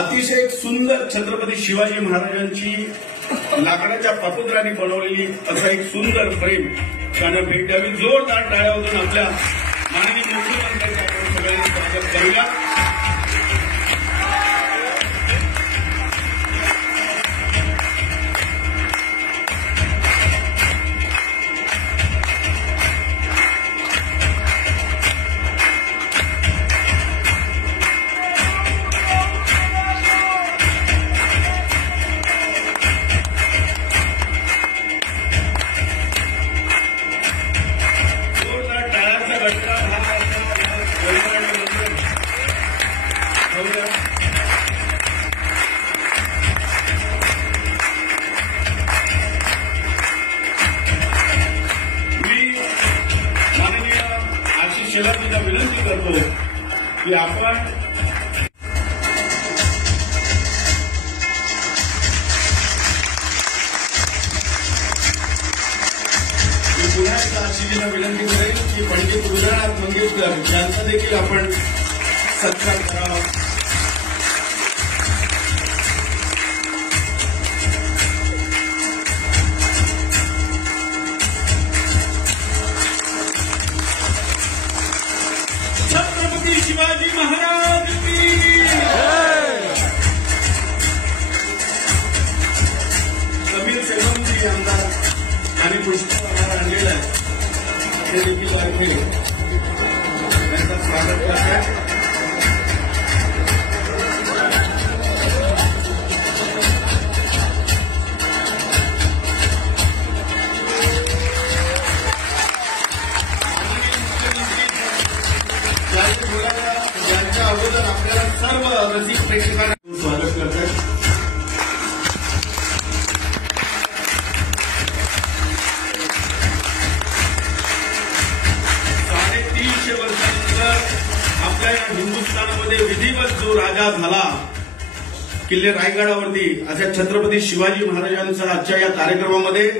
अतिशय सुंदर छत्रपती शिवाजी महाराजांची लाकडाच्या पापुद्राने बनवलेली असा एक सुंदर फ्रेम त्यांना भेट द्यावी. जोरदार टाळ्या वाजवून आपल्या माननीय मुख्यमंत्र्यांचं आपण सगळ्यांनी स्वागत करूया. शेलारजींना विनंती करतो की आपण पुन्हा एकदा आशीजींना विनंती करेल की पंडित हृदयनाथ मंगेशकर यांचा देखील आपण सत्कार करावा. छत्रपती शिवाजी महाराज की समीर सेवमजी आमदार आणि पुष्पहार आणलेला आहे ते देखील आहे त्यांचं स्वागत करतात. यांच्या अगोदर आपल्याला सर्व रसिक प्रेक्षकांना स्वागत करतात. साडेतीनशे वर्षानंतर आपल्या या हिंदुस्थानामध्ये विधिवत जो राजा झाला किल्ले रायगडावरती अशा छत्रपती शिवाजी महाराजांचा आजच्या या कार्यक्रमामध्ये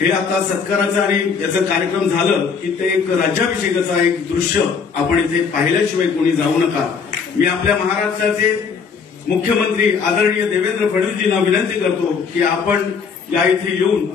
हे आता सत्काराचं आणि याचा कार्यक्रम झालं की ते एक राज्याभिषेकाचा एक दृश्य आपण इथे पाहिल्याशिवाय कोणी जाऊ नका. मी आपल्या महाराष्ट्राचे मुख्यमंत्री आदरणीय देवेंद्र फडणवीसजींना विनंती करतो की आपण या इथे येऊन